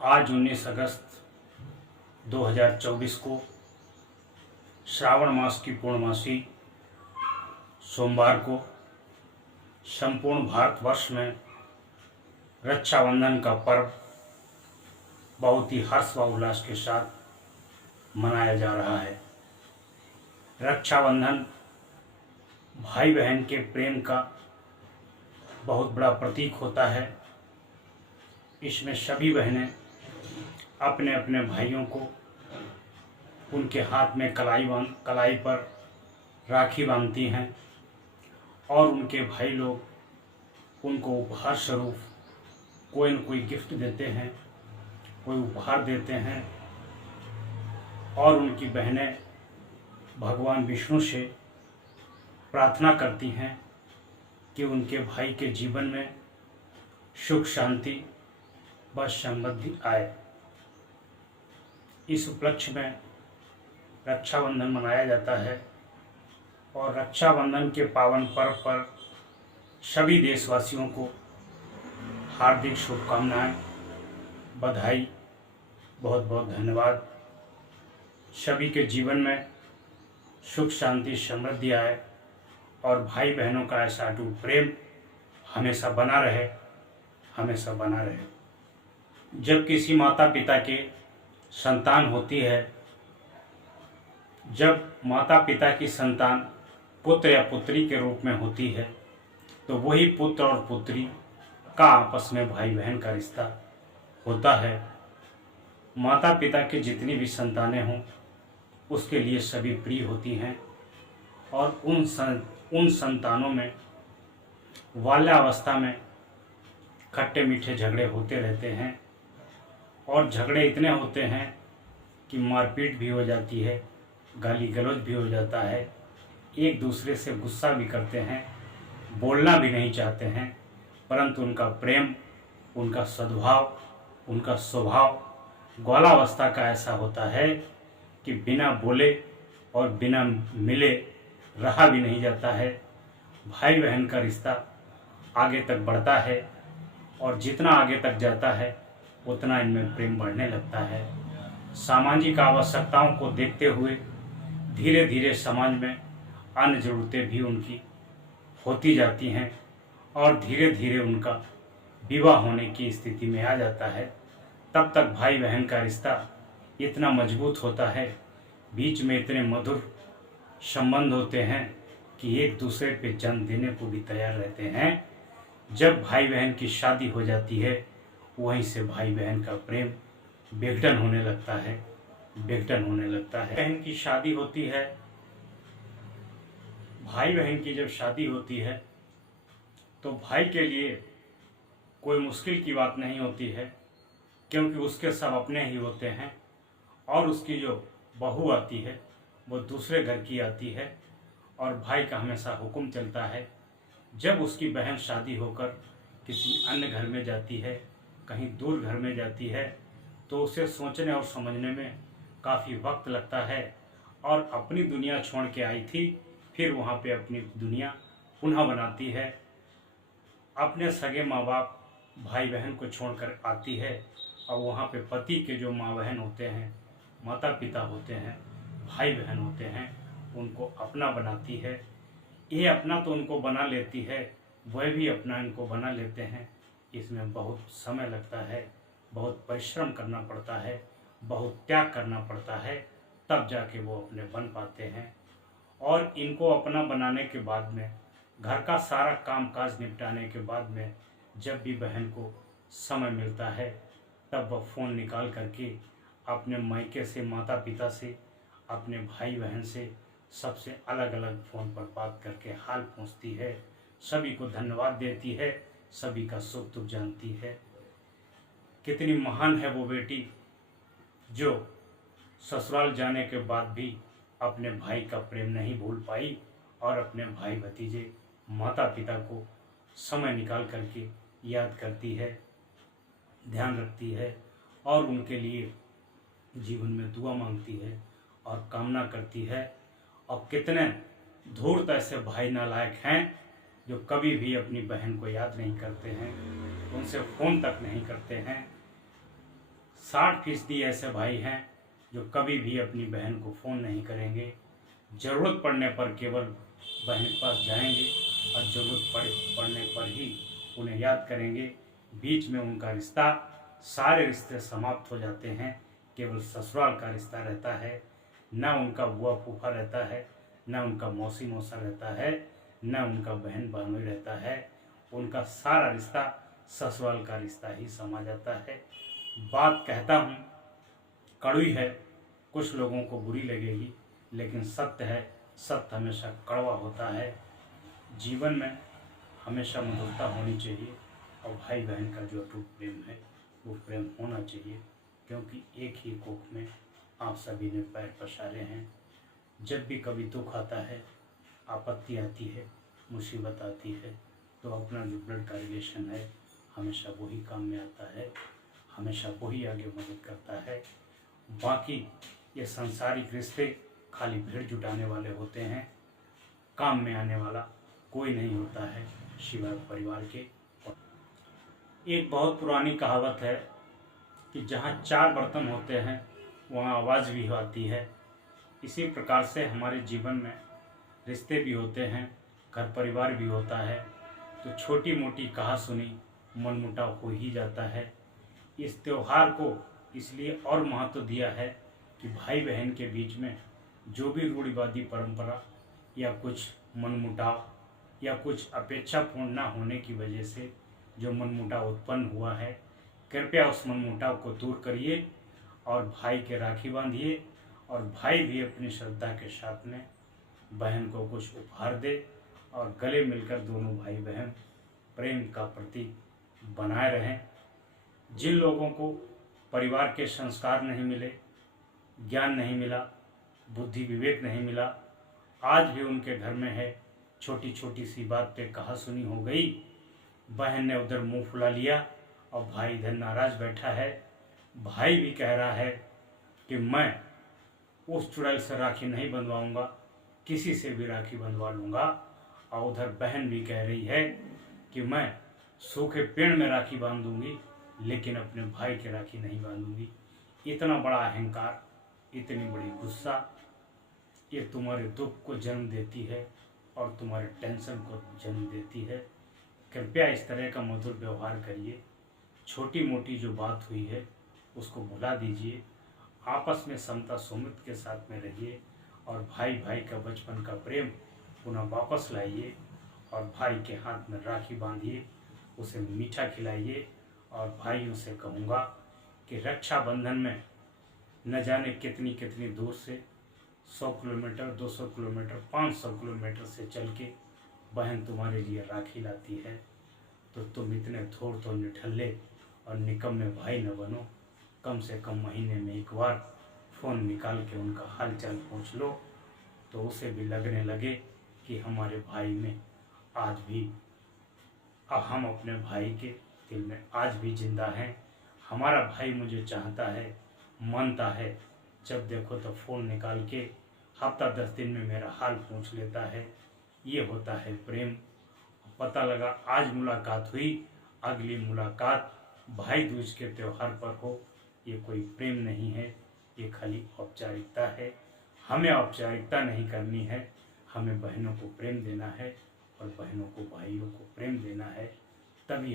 आज 19 अगस्त 2024 को श्रावण मास की पूर्णमासी सोमवार को संपूर्ण भारतवर्ष में रक्षाबंधन का पर्व बहुत ही हर्ष व उल्लास के साथ मनाया जा रहा है। रक्षाबंधन भाई बहन के प्रेम का बहुत बड़ा प्रतीक होता है। इसमें सभी बहनें अपने अपने भाइयों को उनके हाथ में कलाई पर राखी बांधती हैं और उनके भाई लोग उनको उपहार स्वरूप कोई न कोई गिफ्ट देते हैं, कोई उपहार देते हैं और उनकी बहनें भगवान विष्णु से प्रार्थना करती हैं कि उनके भाई के जीवन में सुख शांति व समृद्धि आए। इस उपलक्ष्य में रक्षाबंधन मनाया जाता है और रक्षाबंधन के पावन पर्व पर सभी देशवासियों को हार्दिक शुभकामनाएं, बधाई, बहुत बहुत धन्यवाद। सभी के जीवन में सुख शांति समृद्धि आए और भाई बहनों का ऐसा अटूट प्रेम हमेशा बना रहे, हमेशा बना रहे। जब किसी माता पिता के संतान होती है, जब माता पिता की संतान पुत्र या पुत्री के रूप में होती है, तो वही पुत्र और पुत्री का आपस में भाई बहन का रिश्ता होता है। माता पिता की जितनी भी संतानें हों उसके लिए सभी प्रिय होती हैं और उन संतानों में बाल्यावस्था में खट्टे मीठे झगड़े होते रहते हैं और झगड़े इतने होते हैं कि मारपीट भी हो जाती है, गाली गलौज भी हो जाता है, एक दूसरे से गुस्सा भी करते हैं, बोलना भी नहीं चाहते हैं, परंतु उनका प्रेम, उनका सद्भाव, उनका स्वभाव ग्वालावस्था का ऐसा होता है कि बिना बोले और बिना मिले रहा भी नहीं जाता है। भाई बहन का रिश्ता आगे तक बढ़ता है और जितना आगे तक जाता है उतना इनमें प्रेम बढ़ने लगता है। सामाजिक आवश्यकताओं को देखते हुए धीरे धीरे समाज में अन्य ज़रूरतें भी उनकी होती जाती हैं और धीरे धीरे उनका विवाह होने की स्थिति में आ जाता है। तब तक भाई बहन का रिश्ता इतना मजबूत होता है, बीच में इतने मधुर संबंध होते हैं कि एक दूसरे पे जान देने को भी तैयार रहते हैं। जब भाई बहन की शादी हो जाती है वहीं से भाई बहन का प्रेम विघटन होने लगता है, विघटन होने लगता है। बहन की शादी होती है, भाई बहन की जब शादी होती है तो भाई के लिए कोई मुश्किल की बात नहीं होती है, क्योंकि उसके सब अपने ही होते हैं और उसकी जो बहू आती है वो दूसरे घर की आती है और भाई का हमेशा हुक्म चलता है। जब उसकी बहन शादी होकर किसी अन्य घर में जाती है, कहीं दूर घर में जाती है, तो उसे सोचने और समझने में काफ़ी वक्त लगता है और अपनी दुनिया छोड़ के आई थी फिर वहाँ पे अपनी दुनिया पुनः बनाती है। अपने सगे माँ बाप भाई बहन को छोड़कर आती है और वहाँ पे पति के जो माँ बहन होते हैं, माता पिता होते हैं, भाई बहन होते हैं, उनको अपना बनाती है। ये अपना तो उनको बना लेती है, वह भी अपना इनको बना लेते हैं। इसमें बहुत समय लगता है, बहुत परिश्रम करना पड़ता है, बहुत त्याग करना पड़ता है, तब जाके वो अपने बन पाते हैं। और इनको अपना बनाने के बाद में घर का सारा काम काज निपटाने के बाद में जब भी बहन को समय मिलता है तब वह फ़ोन निकाल करके अपने मायके से, माता पिता से, अपने भाई बहन से सबसे अलग अलग फ़ोन पर बात करके हाल पूछती है, सभी को धन्यवाद देती है, सभी का सुख दुख जानती है। कितनी महान है वो बेटी जो ससुराल जाने के बाद भी अपने भाई का प्रेम नहीं भूल पाई और अपने भाई भतीजे, माता पिता को समय निकाल करके याद करती है, ध्यान रखती है और उनके लिए जीवन में दुआ मांगती है और कामना करती है। और कितने धूर्त ऐसे भाई नालायक हैं जो कभी भी अपनी बहन को याद नहीं करते हैं, उनसे फ़ोन तक नहीं करते हैं, 60% ऐसे भाई हैं जो कभी भी अपनी बहन को फ़ोन नहीं करेंगे। ज़रूरत पड़ने पर केवल बहन के पास जाएंगे और पड़ने पर ही उन्हें याद करेंगे। बीच में उनका रिश्ता, सारे रिश्ते समाप्त हो जाते हैं। केवल ससुराल का रिश्ता रहता है, ना उनका बुआ फूफा रहता है, ना उनका मौसी मौसा रहता है, ना उनका बहन भाई रहता है। उनका सारा रिश्ता ससुराल का रिश्ता ही समा जाता है। बात कहता हूँ कड़वी है, कुछ लोगों को बुरी लगेगी, लेकिन सत्य है। सत्य हमेशा कड़वा होता है। जीवन में हमेशा मधुरता होनी चाहिए और भाई बहन का जो अटूट प्रेम है वो प्रेम होना चाहिए, क्योंकि एक ही कोख में आप सभी ने पैर पसारे हैं। जब भी कभी दुख आता है, आपत्ति आती है, मुसीबत आती है, तो अपना जो ब्लड का रिलेशन है हमेशा वही काम में आता है, हमेशा वही आगे मदद करता है। बाकी ये सांसारिक रिश्ते खाली भीड़ जुटाने वाले होते हैं, काम में आने वाला कोई नहीं होता है सिवाय परिवार के। एक बहुत पुरानी कहावत है कि जहाँ 4 बर्तन होते हैं वहाँ आवाज़ भी आती है। इसी प्रकार से हमारे जीवन में रिश्ते भी होते हैं, घर परिवार भी होता है, तो छोटी मोटी कहा सुनी मनमुटाव हो ही जाता है। इस त्यौहार को इसलिए और महत्व दिया है कि भाई बहन के बीच में जो भी रूढ़िवादी परंपरा या कुछ मनमुटाव या कुछ अपेक्षापूर्ण ना होने की वजह से जो मनमुटाव उत्पन्न हुआ है, कृपया उस मनमुटाव को दूर करिए और भाई के राखी बांधिए, और भाई भी अपनी श्रद्धा के साथ में बहन को कुछ उपहार दे और गले मिलकर दोनों भाई बहन प्रेम का प्रतीक बनाए रहें। जिन लोगों को परिवार के संस्कार नहीं मिले, ज्ञान नहीं मिला, बुद्धि विवेक नहीं मिला, आज भी उनके घर में है छोटी छोटी सी बात पे कहा सुनी हो गई, बहन ने उधर मुंह फुला लिया और भाई इधर नाराज बैठा है। भाई भी कह रहा है कि मैं उस चुड़ैल से राखी नहीं बंधवाऊंगा, किसी से भी राखी बंधवा लूँगा, और उधर बहन भी कह रही है कि मैं सूखे पेड़ में राखी बांध दूंगी लेकिन अपने भाई के राखी नहीं बांधूंगी। इतना बड़ा अहंकार, इतनी बड़ी गुस्सा, ये तुम्हारे दुख को जन्म देती है और तुम्हारे टेंशन को जन्म देती है। कृपया इस तरह का मधुर व्यवहार करिए। छोटी मोटी जो बात हुई है उसको भुला दीजिए, आपस में समता सौमित्र के साथ में रहिए और भाई भाई का बचपन का प्रेम पुनः वापस लाइए और भाई के हाथ में राखी बांधिए, उसे मीठा खिलाइए। और भाइयों से कहूँगा कि रक्षाबंधन में न जाने कितनी कितनी दूर से 100 किलोमीटर, 200 किलोमीटर, 500 किलोमीटर से चल के बहन तुम्हारे लिए राखी लाती है, तो तुम इतने थोड़ तो निठल्ले और निकम्मे भाई न बनो। कम से कम महीने में एक बार फ़ोन निकाल के उनका हाल चाल पूछ लो, तो उसे भी लगने लगे कि हमारे भाई में आज भी, अब हम अपने भाई के दिल में आज भी जिंदा हैं। हमारा भाई मुझे चाहता है, मानता है, जब देखो तो फ़ोन निकाल के हफ्ता 10 दिन में मेरा हाल पूछ लेता है। ये होता है प्रेम। पता लगा आज मुलाकात हुई, अगली मुलाकात भाई दूज के त्यौहार पर हो, ये कोई प्रेम नहीं है, ये खाली औपचारिकता है। हमें औपचारिकता नहीं करनी है, हमें बहनों को प्रेम देना है और बहनों को भाइयों को प्रेम देना है, तभी हम